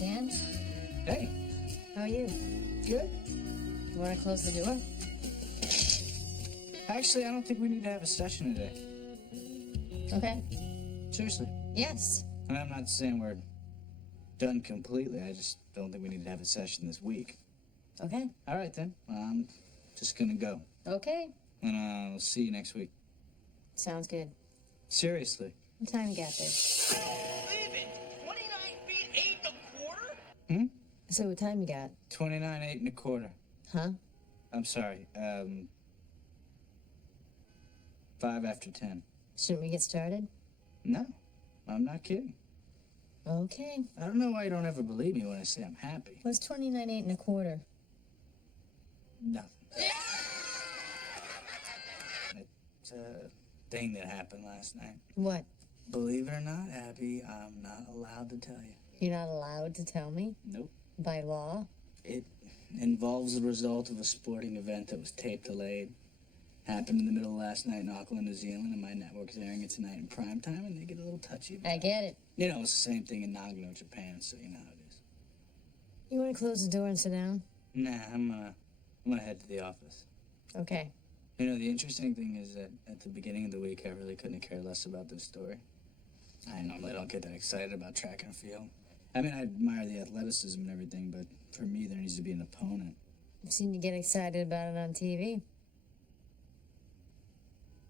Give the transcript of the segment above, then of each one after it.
Dan? Hey. How are you? Good. You want to close the door? Actually, I don't think we need to have a session today. Okay. Seriously. Yes. And I'm not saying we're done completely. I just don't think we need to have a session this week. Okay. All right, then. I'm just gonna go. Okay. And I'll see you next week. Sounds good. Seriously. What time you got there? Believe it! 29 feet 8 1/4? Hmm? So what time you got? 29, 8 1/4. Huh? I'm sorry. 5 after 10. Shouldn't we get started? No, I'm not kidding. Okay. I don't know why you don't ever believe me when I say I'm happy. What's 29 8 1/4? Nothing. It's a thing that happened last night. What? Believe it or not, Abby, I'm not allowed to tell you. You're not allowed to tell me? Nope. By law? It involves the result of a sporting event that was tape delayed. Happened in the middle of last night in Auckland, New Zealand, and my network's airing it tonight in prime time, and they get a little touchy. I get it. You know, it's the same thing in Nagano, Japan, so you know how it is. You want to close the door and sit down? Nah, I'm gonna head to the office. Okay. You know, the interesting thing is that at the beginning of the week, I really couldn't care less about this story. I normally don't get that excited about track and field. I mean, I admire the athleticism and everything, but for me, there needs to be an opponent. I've seen you get excited about it on TV.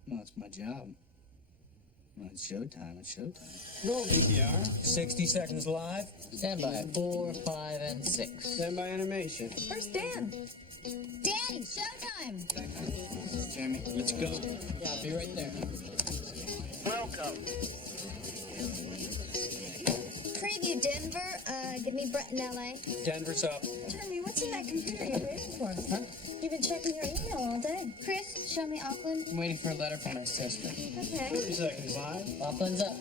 Well, it's my job. When it's showtime, it's showtime. Roll VCR. 60 seconds live. Stand by. 4, 5, and 6. Stand by animation. Where's Dan? Danny, showtime! Jeremy, let's go. Yeah, I'll be right there. Welcome. Preview Denver, give me Brett in LA. Denver's up. Tommy, what's in that computer you're waiting for? Huh? You've been checking your email all day. Chris, show me Auckland. I'm waiting for a letter from my sister. Okay. 30 seconds live. Auckland's up.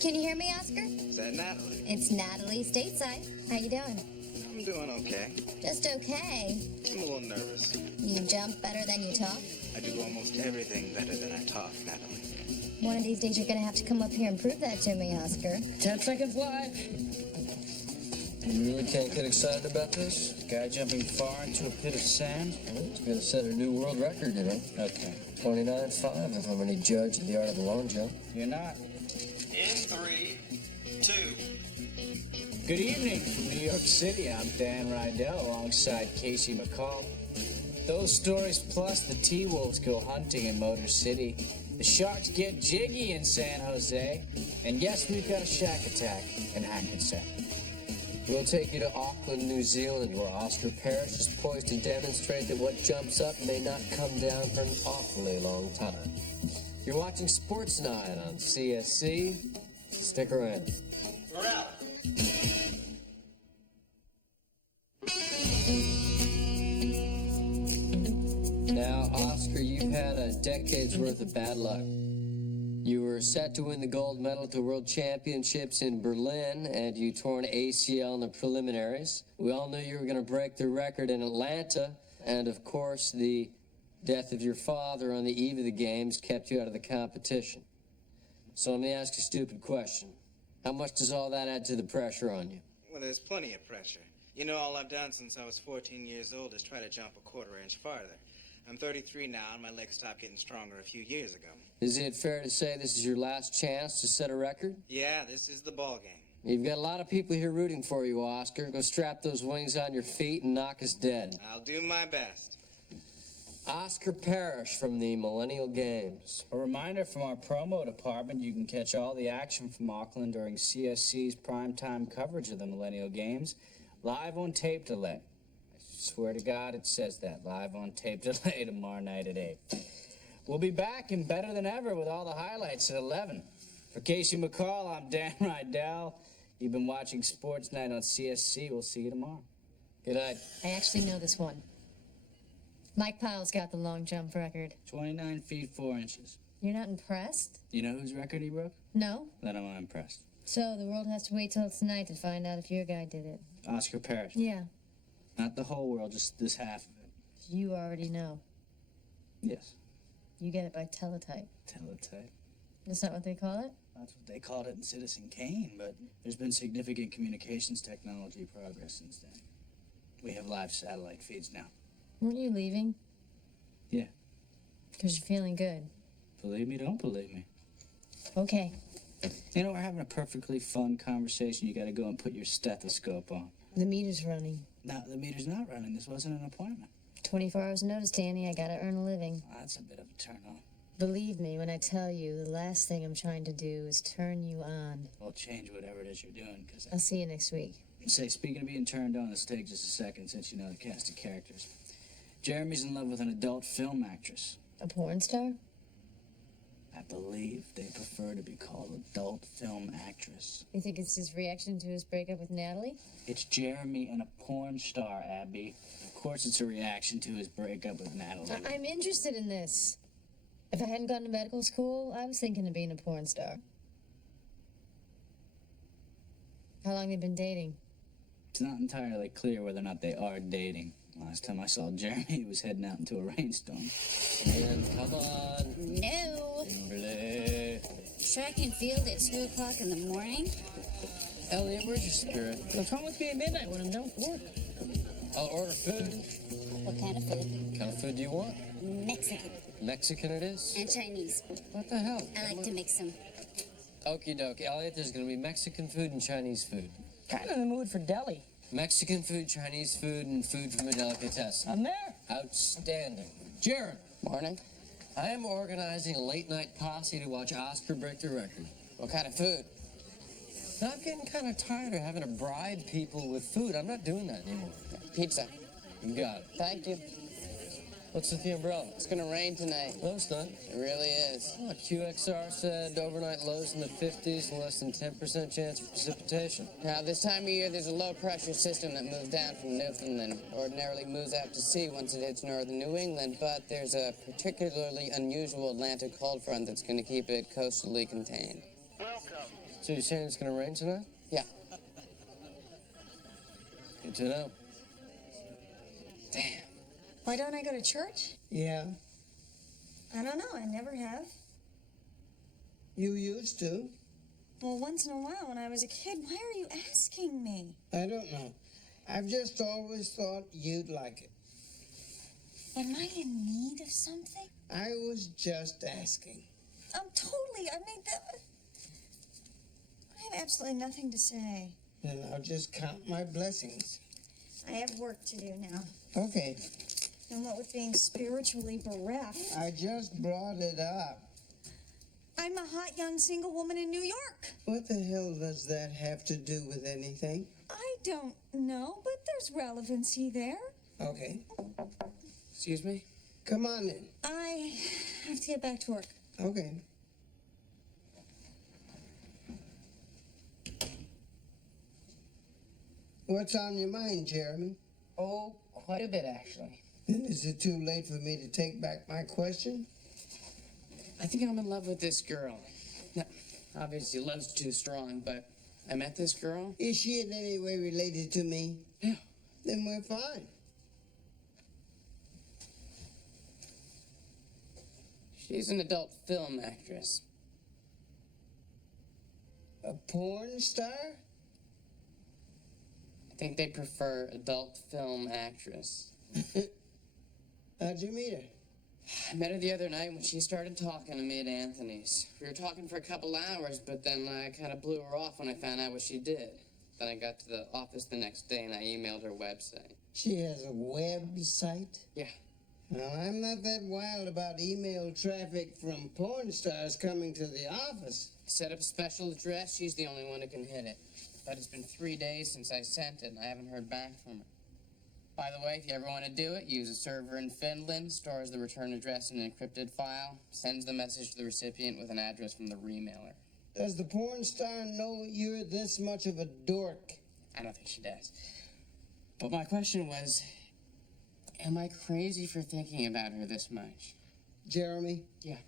Can you hear me, Oscar? Is that Natalie? It's Natalie stateside. How you doing? I'm doing okay. Just okay. I'm a little nervous. You jump better than you talk. I do almost everything better than I talk, Natalie. One of these days you're gonna have to come up here and prove that to me, Oscar. 10 seconds live. You really can't get excited about this? Guy jumping far into a pit of sand? It's gonna set a new world record today. Okay. 29.5 if I'm any judge of the art of the long jump. You're not. In 3, 2. Good evening from New York City. I'm Dan Rydell alongside Casey McCall. Those stories plus the T-Wolves go hunting in Motor City. The Sharks get jiggy in San Jose. And yes, we've got a shack attack in Hackensack. We'll take you to Auckland, New Zealand, where Oscar Parrish is poised to demonstrate that what jumps up may not come down for an awfully long time. You're watching Sports Night on CSC. Stick around. We're out. Now, Oscar, you've had a decade's worth of bad luck. You were set to win the gold medal at the World Championships in Berlin, and you tore an ACL in the preliminaries. We all knew you were going to break the record in Atlanta, and of course, the death of your father on the eve of the games kept you out of the competition. So let me ask you a stupid question. How much does all that add to the pressure on you? Well, there's plenty of pressure. You know, all I've done since I was 14 years old is try to jump a quarter inch farther. I'm 33 now, and my legs stopped getting stronger a few years ago. Is it fair to say this is your last chance to set a record? Yeah, this is the ball game. You've got a lot of people here rooting for you, Oscar. Go strap those wings on your feet and knock us dead. I'll do my best. Oscar Parrish from the Millennial Games. A reminder from our promo department, you can catch all the action from Auckland during CSC's primetime coverage of the Millennial Games, live on tape delay. I swear to God it says that, live on tape delay tomorrow night at 8. We'll be back and better than ever with all the highlights at 11. For Casey McCall, I'm Dan Rydell. You've been watching Sports Night on CSC. We'll see you tomorrow. Good night. I actually know this one. Mike Pyle's got the long jump record. 29 feet 4 inches. You're not impressed? You know whose record he broke? No? Then I'm not impressed. So the world has to wait till tonight to find out if your guy did it. Oscar Parrish. Yeah. Not the whole world, just this half of it. You already know. Yes. You get it by teletype. Teletype. That's not what they call it? That's what they called it in Citizen Kane, but there's been significant communications technology progress since then. We have live satellite feeds now. Weren't you leaving? Yeah. Because you're feeling good. Believe me, don't believe me. Okay. You know, we're having a perfectly fun conversation. You gotta go and put your stethoscope on. The meter's running. No, the meter's not running. This wasn't an appointment. 24 hours notice, Danny. I gotta earn a living. That's a bit of a turn on. Believe me when I tell you, the last thing I'm trying to do is turn you on. Well, change whatever it is you're doing, because... I'll see you next week. Say, speaking of being turned on, this will take just a second since you know the cast of characters. Jeremy's in love with an adult film actress. A porn star? I believe they prefer to be called adult film actress. You think it's his reaction to his breakup with Natalie? It's Jeremy and a porn star, Abby. Of course it's a reaction to his breakup with Natalie. I'm interested in this. If I hadn't gone to medical school, I was thinking of being a porn star. How long they been dating? It's not entirely clear whether or not they are dating. Last time I saw Jeremy, he was heading out into a rainstorm. And come on. No. Kimberly. Track and field at 2 o'clock in the morning? Elliot, where's your spirit? What's wrong with being midnight when I'm done with work? I'll order food. What kind of food? What kind of food do you want? Mexican Mexican it is? and Chinese. What the hell? I like to mix them. Okie doke. Elliot, there's gonna be Mexican food and Chinese food. Kind of in the mood for deli. Mexican food, Chinese food, and food from a delicatessen. I'm there. Outstanding. Jared, Morning. I am organizing a late-night posse to watch Oscar break the record. What kind of food? Now, I'm getting kind of tired of having to bribe people with food. I'm not doing that anymore. Pizza. You got it. Thank you. What's with the umbrella? It's gonna rain tonight. No, it's not. It really is. Oh, QXR said overnight lows in the 50s and less than 10% chance of precipitation. Now, this time of year, there's a low-pressure system that moves down from Newfoundland. Ordinarily moves out to sea once it hits northern New England, but there's a particularly unusual Atlantic cold front that's going to keep it coastally contained. So you're saying it's going to rain tonight? Yeah. Good to know. Damn. Why don't I go to church? Yeah, I don't know. I never have. you used to. Well, once in a while when I was a kid. Why are you asking me? I don't know. I've just always thought you'd like it. Am I in need of something? I was just asking. I'm totally. I mean, I have absolutely nothing to say. Then I'll just count my blessings. I have work to do now. Okay, And what with being spiritually bereft, I just brought it up. I'm a hot young single woman in New York. What the hell does that have to do with anything? I don't know, but there's relevancy there. Okay, Excuse me? come on in. I have to get back to work. Okay. What's on your mind, Jeremy? Oh, quite a bit, actually. Then is it too late for me to take back my question? I think I'm in love with this girl. Now, obviously, love's too strong, but I met this girl. Is she in any way related to me? Yeah. Then we're fine. She's an adult film actress. A porn star? I think they prefer adult film actress. How'd you meet her? I met her the other night when she started talking to me at Anthony's. We were talking for a couple hours, but then I kind of blew her off when I found out what she did. Then I got to the office the next day and I emailed her website. She has a website? Yeah. Now, I'm not that wild about email traffic from porn stars coming to the office. Set up a special address, she's the only one who can hit it. But it's been 3 days since I sent it and I haven't heard back from her. By the way, if you ever want to do it, use a server in Finland, stores the return address in an encrypted file, sends the message to the recipient with an address from the remailer. Does the porn star know you're this much of a dork? I don't think she does. But my question was, am I crazy for thinking about her this much? Jeremy? Yeah.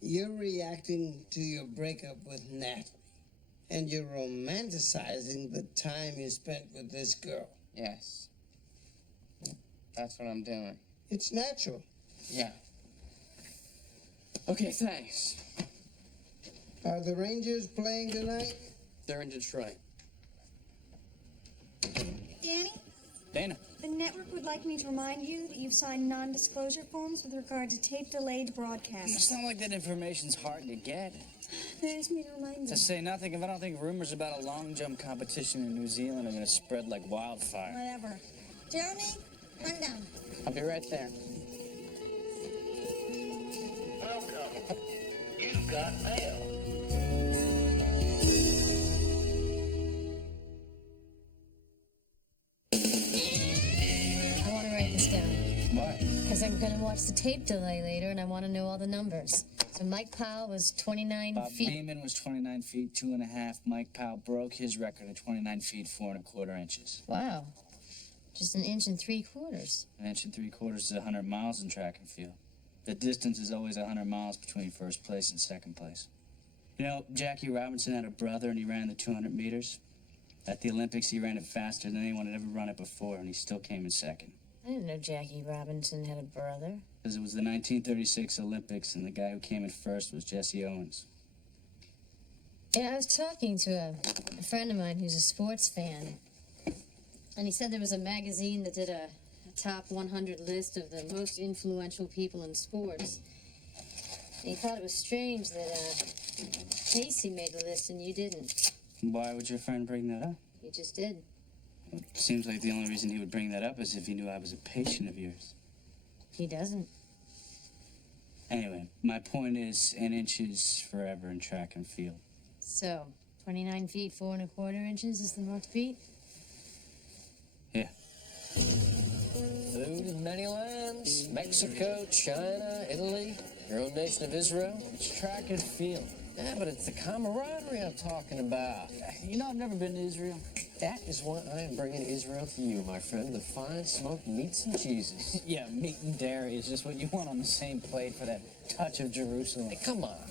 You're reacting to your breakup with Natalie. And you're romanticizing the time you spent with this girl. Yes. That's what I'm doing. It's natural. Yeah. Okay, thanks. Are the Rangers playing tonight? They're in Detroit. Danny, Dana. the network would like me to remind you that you've signed non-disclosure forms with regard to tape-delayed broadcasts. It's not like that information's hard to get. They asked me to remind To you. say nothing if I don't think rumors about a long jump competition in New Zealand are going to spread like wildfire. Whatever. Jeremy, run down. I'll be right there. Welcome. You've got mail. I want to write this down. Why? Because I'm going to watch the tape delay later and I want to know all the numbers. So Mike Powell was 29 Bob feet. Beeman was 29 feet, 2.5. Mike Powell broke his record at 29 feet, 4.25 inches. Wow. Just 1 inch and 3/4. 1 inch and 3/4 is 100 miles in track and field. The distance is always 100 miles between first place and second place. You know, Jackie Robinson had a brother and he ran the 200 meters. At the Olympics, he ran it faster than anyone had ever run it before, and he still came in second. I didn't know Jackie Robinson had a brother. Because it was the 1936 Olympics, and the guy who came in first was Jesse Owens. Yeah, I was talking to a friend of mine who's a sports fan. And he said there was a magazine that did a top 100 list of the most influential people in sports. And he thought it was strange that Casey made the list and you didn't. Why would your friend bring that up? You just did. It seems like the only reason he would bring that up is if he knew I was a patient of yours. He doesn't. Anyway, my point is 1 inch is forever in track and field. So, 29 feet, 4.25 inches is the most feet? Yeah. Food in many lands. Mexico, China, Italy, your own nation of Israel. It's track and field. Yeah, but it's the camaraderie I'm talking about. You know, I've never been to Israel. That is why I am bringing Israel to you, my friend. The fine smoked meats and cheeses. Yeah, meat and dairy is just what you want on the same plate for that touch of Jerusalem. Hey, come on.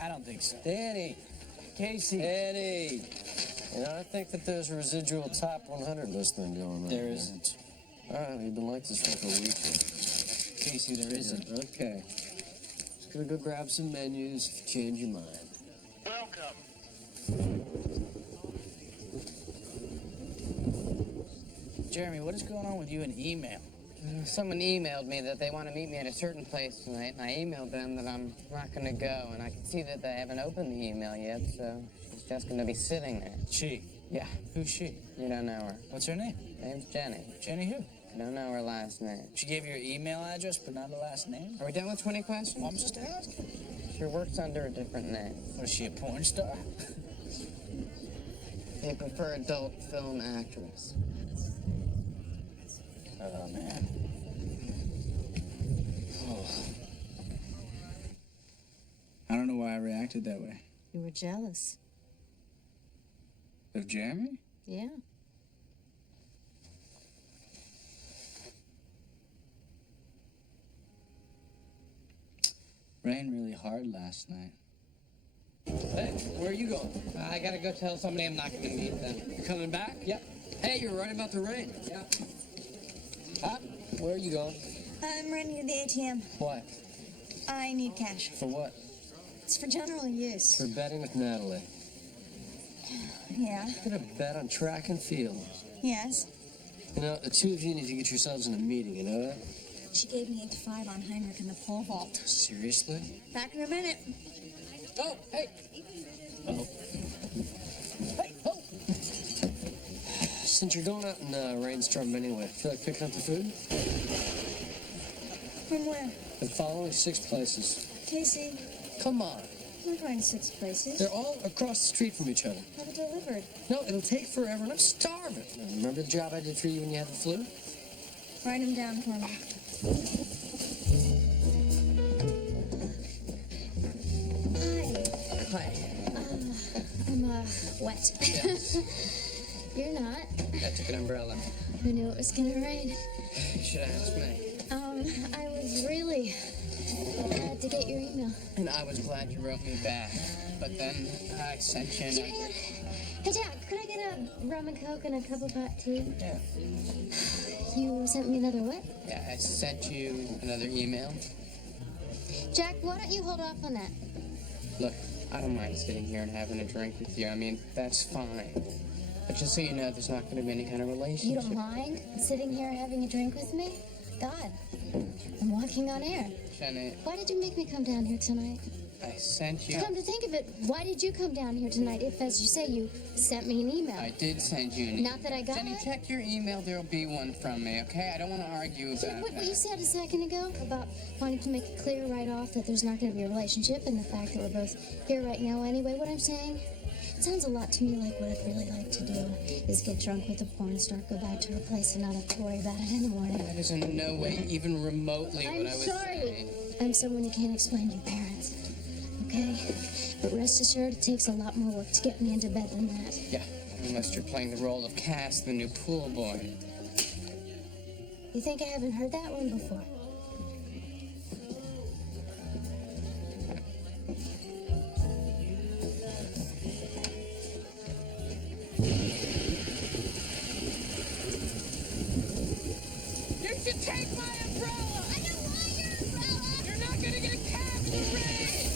I don't think so. Danny. Casey. Danny. You know, I think that there's a residual top 100 list thing going on. There isn't. All right, you've been like this for a week. Casey, there isn't. Okay. Just gonna go grab some menus if you change your mind. Welcome. Jeremy, what is going on with you and email? Someone emailed me that they want to meet me at a certain place tonight, and I emailed them that I'm not going to go, and I can see that they haven't opened the email yet, so it's just going to be sitting there. She. Yeah, Who's she? you don't know her. What's her name? Name's Jenny. Jenny who? I don't know her last name. She gave you her email address, but not her last name? Are we done with 20 questions? Well, I'm just asking. She works under a different name. Was she a porn star? They prefer adult film actress. Oh, man. Oh. I don't know why I reacted that way. You were jealous. Of Jeremy? Yeah. Rained really hard last night. Hey, where are you going? I gotta go tell somebody I'm not gonna meet them. You coming back? Yep. Hey, you're right about the rain. Yeah. Huh? Where are you going? I'm running to the ATM. What? I need cash. For what? It's for general use. For betting with Natalie. Yeah. Gonna bet on track and field. Yes. You know, the two of you need to get yourselves in a meeting, you know that? She gave me 8 to 5 on Heinrich in the pole vault. Seriously? Back in a minute. Oh, hey! Uh-oh. Hey, oh! Since you're going out in rainstorm anyway, feel like picking up the food? From where? The following 6 places. Casey, Come on. I'm not going to 6 places. They're all across the street from each other. Have it delivered. No, it'll take forever, and I'm starving. Remember the job I did for you when you had the flu? Write them down for me. Hi. I'm wet. You're not. I took an umbrella. Who knew it was gonna rain? You should ask me. I was really glad to get your email. And I was glad you wrote me back. But then I sent you another. Hey, Jack, could I get a rum and coke and a cup of hot tea? Yeah. You sent me another what? Yeah, I sent you another email. Jack, why don't you hold off on that? Look, I don't mind sitting here and having a drink with you. I mean, that's fine. But just so you know, there's not going to be any kind of You relationship. don't mind sitting here having a drink with me? God, I'm walking on air. Jenny, Why did you make me come down here tonight? I sent you... Come to think of it, why did you come down here tonight if, as you say, you sent me an email? I did send you an email. Not that I got Jenny, it. check your email. There'll be one from me, okay? I don't want to argue about What you that. said a second ago about wanting to make it clear right off that there's not going to be a relationship and the fact that we're both here right now anyway, what I'm saying? It sounds a lot to me like what I'd really like to do is get drunk with a porn star, go back to her place and not have to worry about it in the morning. That is in no way even remotely I'm what I was sorry. saying. I'm someone you can't explain to your parents. Okay? But rest assured, it takes a lot more work to get me into bed than that. Yeah, unless you're playing the role of Cass, the new pool boy. You think I haven't heard that one before? You should take my umbrella! I don't want your umbrella! You're not gonna get cast for rain!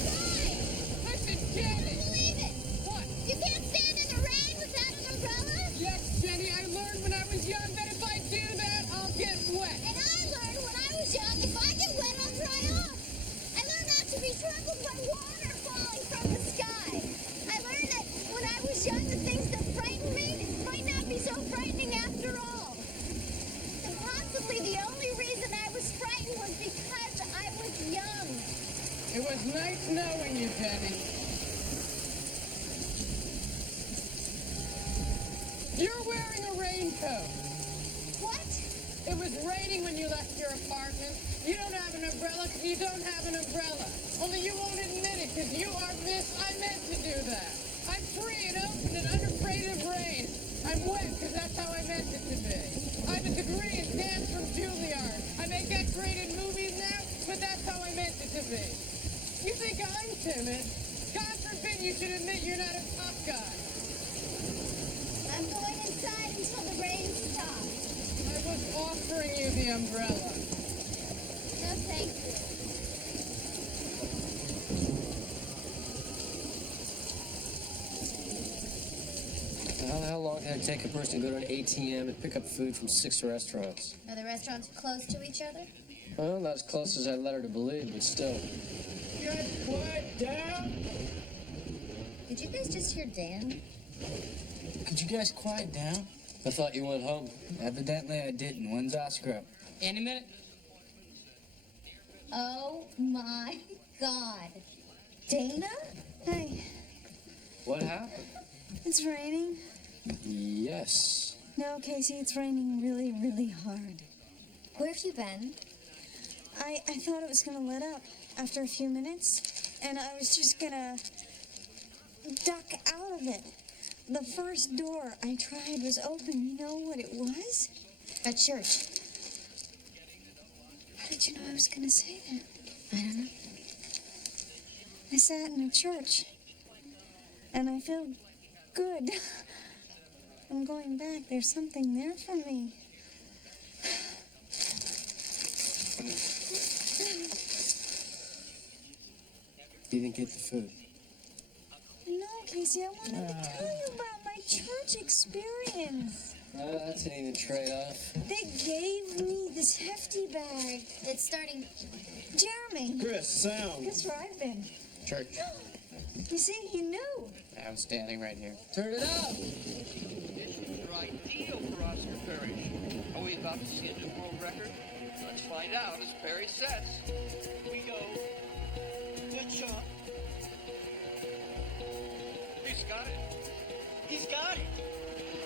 Listen, Jenny! I don't believe it. What? You can't stand in the rain without an umbrella. Yes, Jenny, I learned when I was young that if I do that, I'll get wet. And I learned when I was young, if I get wet, I'll dry off. I learned not to be troubled by water falling from the sky. I learned that when I was young, the things that frightened me might not be so frightening after all. And possibly the only reason I was frightened was because I was young. It was nice knowing you, Jenny. You're wearing a raincoat. What? It was raining when you left your apartment. You don't have an umbrella because you don't have an umbrella. Only you won't admit it because you are I meant to do that. I'm free and open and unafraid of rain. I'm wet because that's how I meant it to be. I have a degree in dance from Juilliard. I make that great in movies now, but that's how I meant it to be. You think I'm timid? God forbid you should admit you're not a tough guy. I'm going inside until the rain stops. I was offering you the umbrella. No, thank you. How long can it take a person to go to an ATM and pick up food from 6 restaurants? Are the restaurants close to each other? Well, not as close as I led her to believe, but still. Get quiet down! Did you guys just hear Dan? Could you guys quiet down? I thought you went home. Evidently I didn't. When's Oscar up? Any minute? Oh my God. Dana? Hey, What happened? it's raining. Yes. No, Casey, it's raining really, really hard. Where have you been? I thought it was gonna let up after a few minutes, and I was just gonna duck out of it. The first door I tried was open. You know what it was? At church. How did you know I was gonna say that? I don't know. I sat in a church, and I feel good. I'm going back. There's something there for me. You didn't get the food. No, Casey, I wanted to tell you about my church experience. That's an even trade-off. They gave me this hefty bag. It's starting. Jeremy, Chris, sound. guess where I've been? Church. You see, he knew. I was standing right here. Turn it up! This is the right deal for Oscar Parrish. Are we about to see a new world record? Let's find out as Parrish says. Here we go. Good shot. He's got it. He's got it.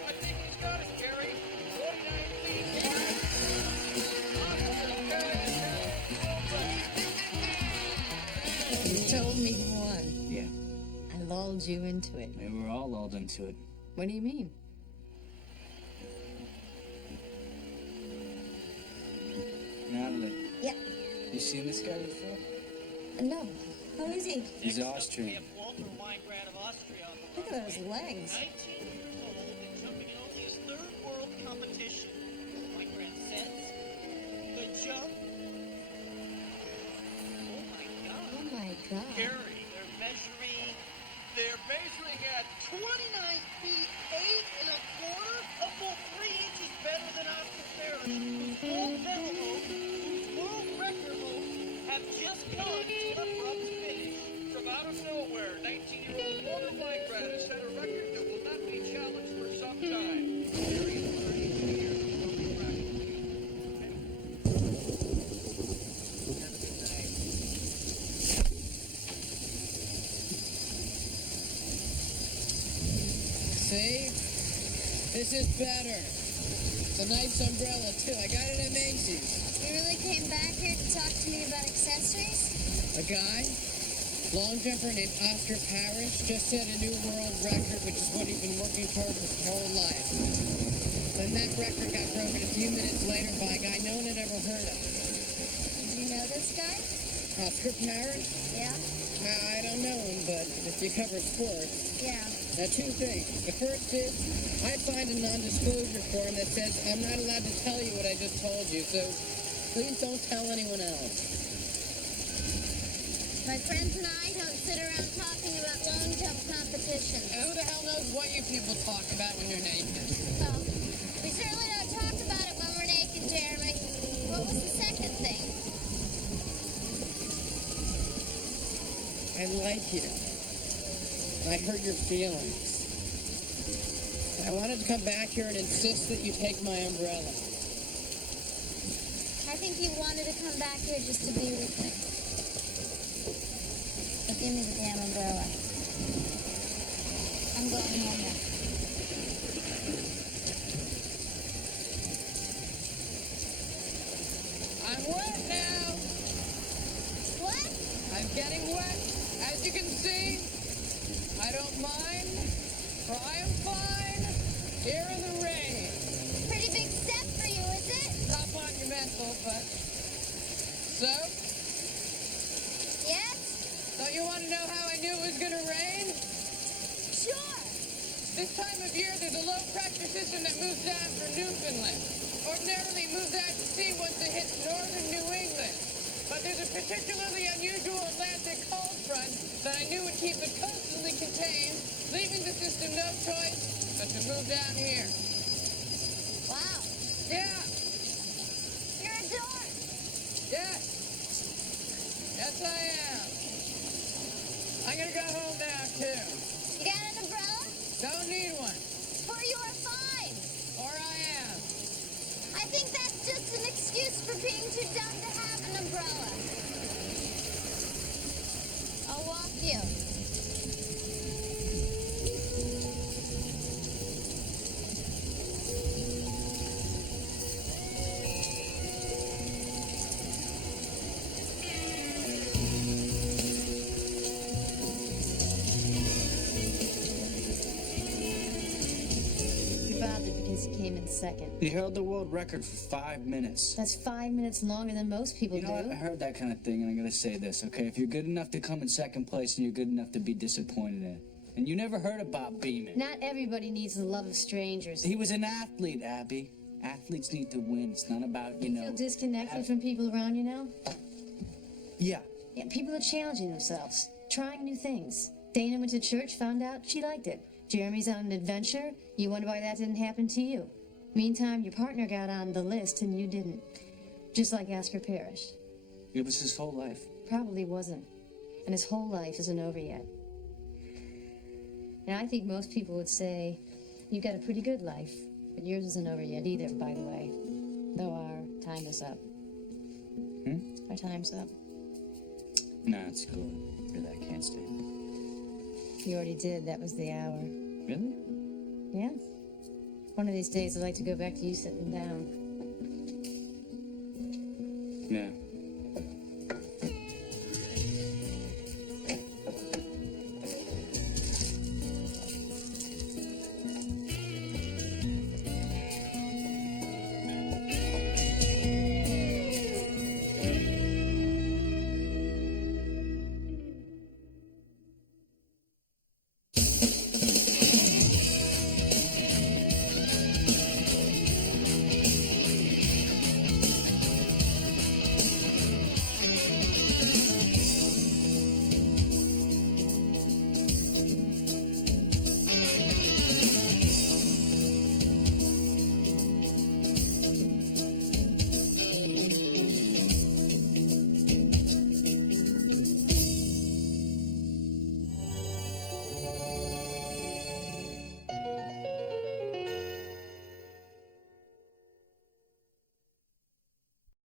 I think he's got it, Gary. 49 feet. Oscar Parrish has a world record. You told me you won. Yeah. I lulled you into it. We were all lulled into it. What do you mean? Natalie, Yeah. you seen this guy before? No. How is he? He's We Austrian. have Walter Weingrad of Austria on the Look at those legs. 19 years old and jumping in only his third world competition. Weingrad says, good jump. Oh my God. Oh my God. Gary, they're measuring there, measuring at 29 feet 8 1/4, a full 3 inches better than Oscar Parrish, whose gold medal hopes, whose world record hopes have just come to an abrupt finish. From out of nowhere, 19-year-old Walter Weinbrand has set a record that will not be challenged for some time. Perry is 32 years of world record. See? This is better. It's a nice umbrella, too. I got it at Macy's. You really came back here to talk to me about accessories? A guy, long jumper named Oscar Parrish, just set a new world record, which is what he'd been working toward his whole life. Then that record got broken a few minutes later by a guy no one had ever heard of. Did you know this guy? Oscar Parrish? Yeah? I don't know him, but if you cover sports, Yeah. now, two things. The first is, I signed a non-disclosure form that says I'm not allowed to tell you what I just told you, so please don't tell anyone else. My friends and I don't sit around talking about long jump competitions. And who the hell knows what you people talk about when you're naked? Well, we certainly don't talk about it when we're naked, Jeremy. What was the second thing? I like you. I hurt your feelings. I wanted to come back here and insist that you take my umbrella. I think you wanted to come back here just to be with me. But give me the damn umbrella. I'm going home now. I'm wet now. What? I'm getting wet. As you can see, I don't mind, for I am fine here in the rain. Pretty big step for you, is it? Not monumental, but... So? Yes? Don't you want to know how I knew it was going to rain? Sure. This time of year, there's a low-pressure system that moves down from Newfoundland. Ordinarily moves out to sea once it hits northern New England. But there's a particularly unusual Atlantic cold front that I knew would keep it coastally contained, leaving the system no choice but to move down here. Wow. Yeah, You're a dork. yes. Yes, I am. I'm gonna go home now, too. You got an umbrella? Don't need one. For you are fine. Or I am. I think that's just an excuse for being too dumb to have an umbrella. I'll walk you. He bothered because he came in second. He held the world record for 5 minutes. That's 5 minutes longer than most people You know what? I do. heard that kind of thing, and I'm gonna say this, okay? If you're good enough to come in second place, and you're good enough to be disappointed in it. And you never heard of Bob Beeman. Not everybody needs the love of strangers. He was an athlete, Abby. Athletes need to win. It's not about, you know... Feel disconnected from people around you now? Yeah. Yeah, people are challenging themselves, trying new things. Dana went to church, found out she liked it. Jeremy's on an adventure. You wonder why that didn't happen to you. Meantime, your partner got on the list and you didn't. Just like Oscar Parrish. It was his whole life. Probably wasn't. And his whole life isn't over yet. And I think most people would say, you've got a pretty good life, but yours isn't over yet either, by the way. Though our time is up. Our time's up. Nah, it's cool. Really, I can't stand it. You already did. That was the hour. Really? Yeah. One of these days, I'd like to go back to you sitting down. Yeah.